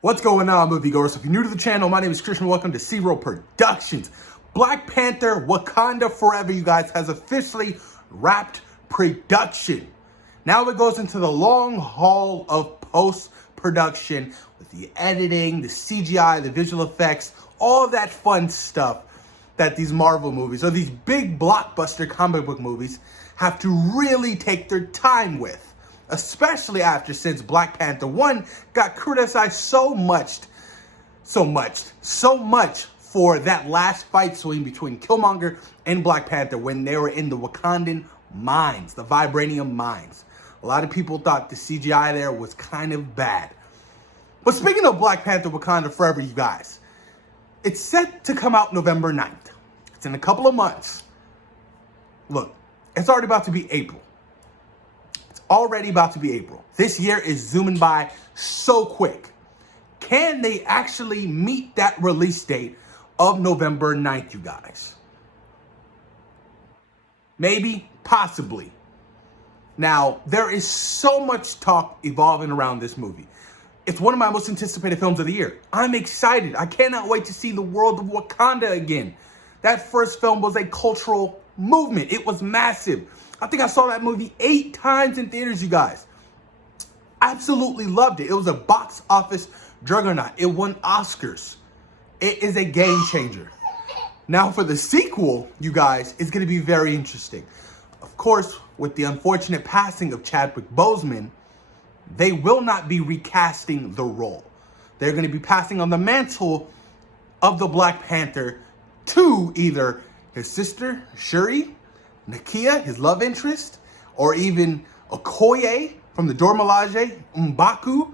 What's going on, moviegoers? If you're new to the channel, my name is Christian. Welcome to Zero Productions. Black Panther Wakanda Forever, you guys, has officially wrapped production. Now it goes into the long haul of post-production with the editing, the CGI, the visual effects, all that fun stuff that these Marvel movies, or these big blockbuster comic book movies, have to really take their time with. Especially since Black Panther 1 got criticized so much for that last fight scene between Killmonger and Black Panther when they were in the Wakandan mines, the vibranium mines. A lot of people thought the CGI there was kind of bad. But speaking of Black Panther Wakanda Forever, you guys, it's set to come out November 9th. It's in a couple of months. Look, it's already about to be April. Already about to be April. This year is zooming by so quick. Can they actually meet that release date of November 9th, you guys? Maybe, possibly. Now, there is so much talk evolving around this movie. It's one of my most anticipated films of the year. I'm excited. I cannot wait to see the world of Wakanda again. That first film was a cultural movement. It was massive. I think I saw that movie 8 times in theaters, you guys. Absolutely loved it. It was a box office juggernaut. It won Oscars. It is a game changer. Now for the sequel, you guys, it's going to be very interesting. Of course, with the unfortunate passing of Chadwick Boseman, they will not be recasting the role. They're going to be passing on the mantle of the Black Panther to either his sister, Shuri, Nakia, his love interest, or even Okoye from the Dora Milaje, M'Baku.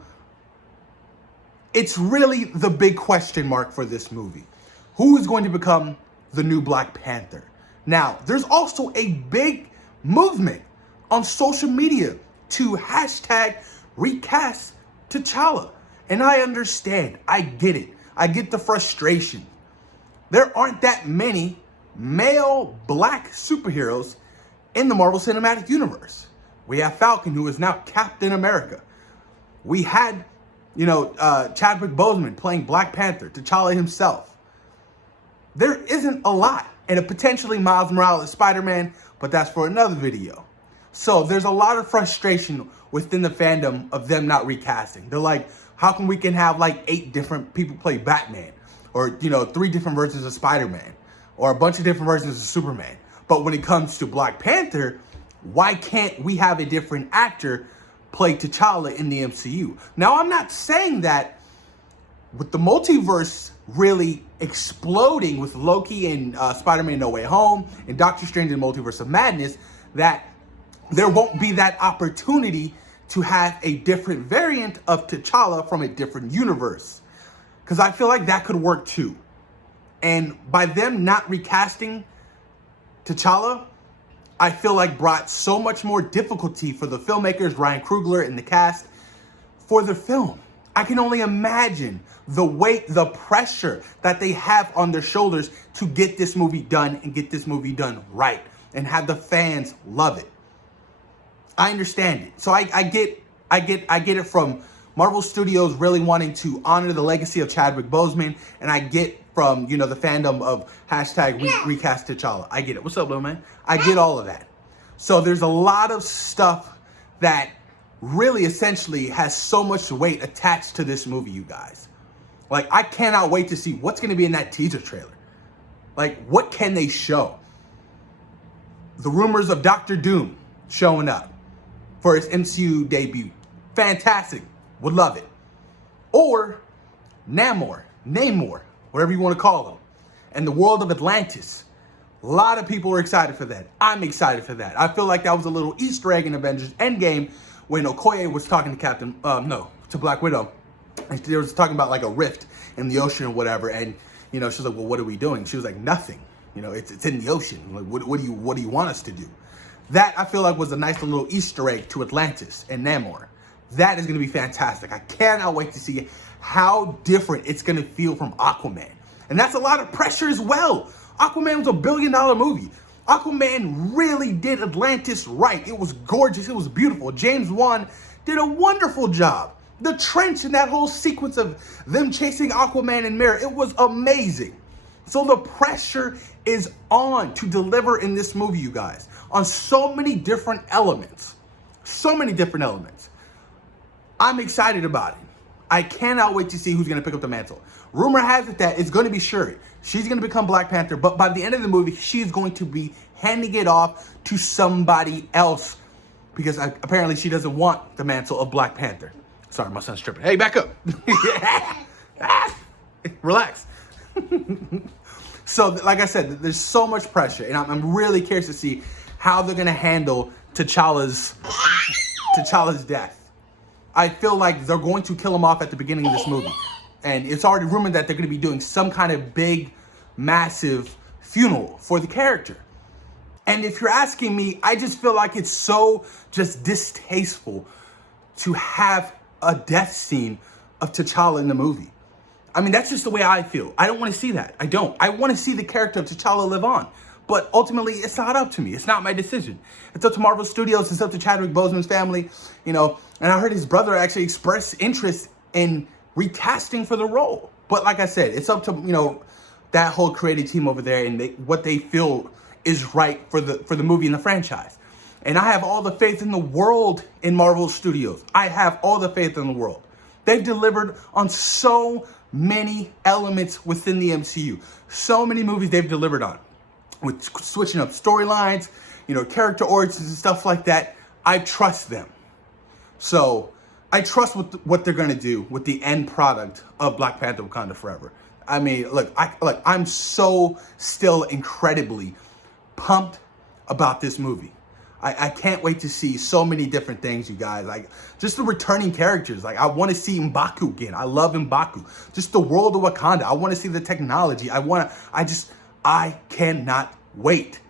It's really the big question mark for this movie. Who is going to become the new Black Panther? Now, there's also a big movement on social media to hashtag recast T'Challa. And I understand. I get it. I get the frustration. There aren't that many male black superheroes in the Marvel Cinematic Universe. We have Falcon, who is now Captain America. We had, Chadwick Boseman playing Black Panther, T'Challa himself. There isn't a lot. And potentially Miles Morales, Spider-Man, but that's for another video. So there's a lot of frustration within the fandom of them not recasting. They're like, how come we can have like 8 different people play Batman? Or, 3 different versions of Spider-Man? Or a bunch of different versions of Superman. But when it comes to Black Panther, why can't we have a different actor play T'Challa in the MCU? Now, I'm not saying that with the multiverse really exploding with Loki and Spider-Man No Way Home and Doctor Strange in Multiverse of Madness, that there won't be that opportunity to have a different variant of T'Challa from a different universe. Because I feel like that could work too. And by them not recasting T'Challa, I feel like brought so much more difficulty for the filmmakers, Ryan Coogler and the cast, for the film. I can only imagine the weight, the pressure that they have on their shoulders to get this movie done and get this movie done right and have the fans love it. I understand it. So I get it from Marvel Studios really wanting to honor the legacy of Chadwick Boseman, and I get from, the fandom of hashtag recast T'Challa. I get it. What's up, little man? I get all of that. So there's a lot of stuff that really essentially has so much weight attached to this movie, you guys. Like, I cannot wait to see what's going to be in that teaser trailer. Like, what can they show? The rumors of Doctor Doom showing up for his MCU debut. Fantastic. Would love it. Or Namor, whatever you want to call him, and the world of Atlantis. A lot of people are excited for that. I'm excited for that. I feel like that was a little Easter egg in Avengers Endgame when Okoye was talking to to Black Widow. And they was talking about like a rift in the ocean or whatever. And, she was like, well, what are we doing? She was like, nothing. It's in the ocean. Like, what do you want us to do? That, I feel like, was a nice little Easter egg to Atlantis and Namor. That is going to be fantastic. I cannot wait to see how different it's going to feel from Aquaman. And that's a lot of pressure as well. Aquaman was a $1 billion movie. Aquaman really did Atlantis right. It was gorgeous. It was beautiful. James Wan did a wonderful job. The trench and that whole sequence of them chasing Aquaman and Mera, it was amazing. So the pressure is on to deliver in this movie, you guys, on so many different elements. So many different elements. I'm excited about it. I cannot wait to see who's going to pick up the mantle. Rumor has it that it's going to be Shuri. She's going to become Black Panther, but by the end of the movie, she's going to be handing it off to somebody else because apparently she doesn't want the mantle of Black Panther. Sorry, my son's tripping. Hey, back up. Relax. So, like I said, there's so much pressure, and I'm really curious to see how they're going to handle T'Challa's death. I feel like they're going to kill him off at the beginning of this movie. And it's already rumored that they're going to be doing some kind of big, massive funeral for the character. And if you're asking me, I just feel like it's so just distasteful to have a death scene of T'Challa in the movie. I mean, that's just the way I feel. I don't want to see that. I don't. I want to see the character of T'Challa live on. But ultimately, it's not up to me. It's not my decision. It's up to Marvel Studios. It's up to Chadwick Boseman's family, and I heard his brother actually express interest in recasting for the role. But like I said, it's up to, that whole creative team over there and what they feel is right for the movie and the franchise. And I have all the faith in the world in Marvel Studios. I have all the faith in the world. They've delivered on so many elements within the MCU. So many movies they've delivered on. With switching up storylines, character origins and stuff like that. I trust them. So I trust what they're going to do with the end product of Black Panther Wakanda Forever. I mean, look, I'm so still incredibly pumped about this movie. I can't wait to see so many different things, you guys. Like, just the returning characters. Like, I want to see M'Baku again. I love M'Baku. Just the world of Wakanda. I want to see the technology. I cannot wait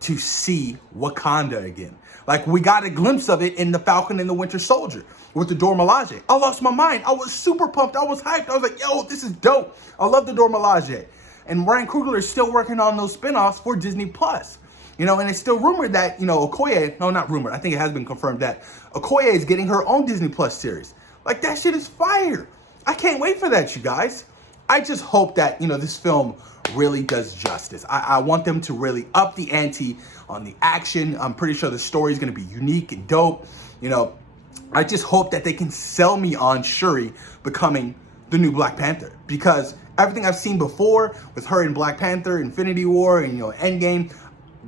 to see Wakanda again. Like, we got a glimpse of it in The Falcon and the Winter Soldier with the Dora Milaje. I lost my mind. I was super pumped. I was hyped. I was like, yo, this is dope. I love the Dora Milaje. And Ryan Coogler is still working on those spinoffs for Disney Plus. And it's still rumored that, Okoye, no, not rumored. I think it has been confirmed that Okoye is getting her own Disney Plus series. Like, that shit is fire. I can't wait for that, you guys. I just hope that, this film really does justice. I want them to really up the ante on the action. I'm pretty sure the story is going to be unique and dope. I just hope that they can sell me on Shuri becoming the new Black Panther, because everything I've seen before with her in Black Panther, Infinity War, and Endgame,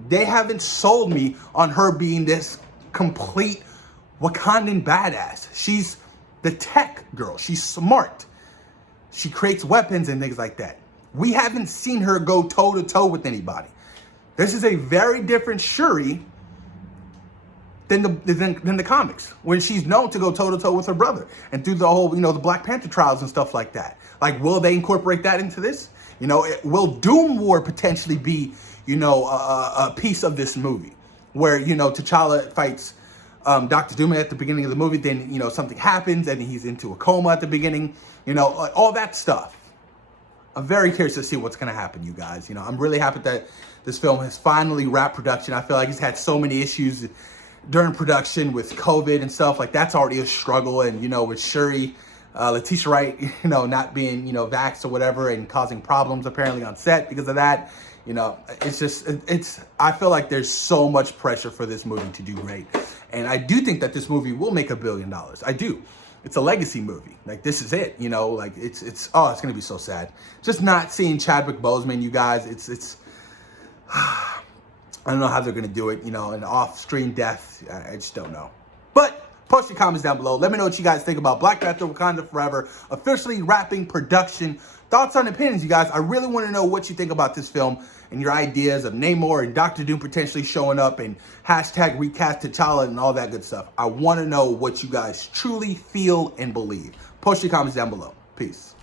they haven't sold me on her being this complete Wakandan badass. She's the tech girl. She's smart. She creates weapons and things like that. We haven't seen her go toe-to-toe with anybody. This is a very different Shuri than the comics, when she's known to go toe-to-toe with her brother and through the whole, the Black Panther trials and stuff like that. Like, will they incorporate that into this? Will Doom War potentially be, a piece of this movie where, T'Challa fights Dr. Doom at the beginning of the movie, then, something happens and he's into a coma at the beginning, all that stuff. I'm very curious to see what's going to happen, you guys. I'm really happy that this film has finally wrapped production. I feel like it's had so many issues during production with COVID and stuff. Like, that's already a struggle. And, with Shuri, Letitia Wright, not being, vaxxed or whatever and causing problems apparently on set because of that. I feel like there's so much pressure for this movie to do great. And I do think that this movie will make $1 billion. I do. It's a legacy movie. Like, this is it, like it's going to be so sad. Just not seeing Chadwick Boseman, you guys. It's I don't know how they're going to do it, an off-screen death. I just don't know. But post your comments down below. Let me know what you guys think about Black Panther Wakanda Forever officially wrapping production. Thoughts on opinions, you guys. I really want to know what you think about this film and your ideas of Namor and Dr. Doom potentially showing up and hashtag recast T'Challa and all that good stuff. I want to know what you guys truly feel and believe. Post your comments down below. Peace.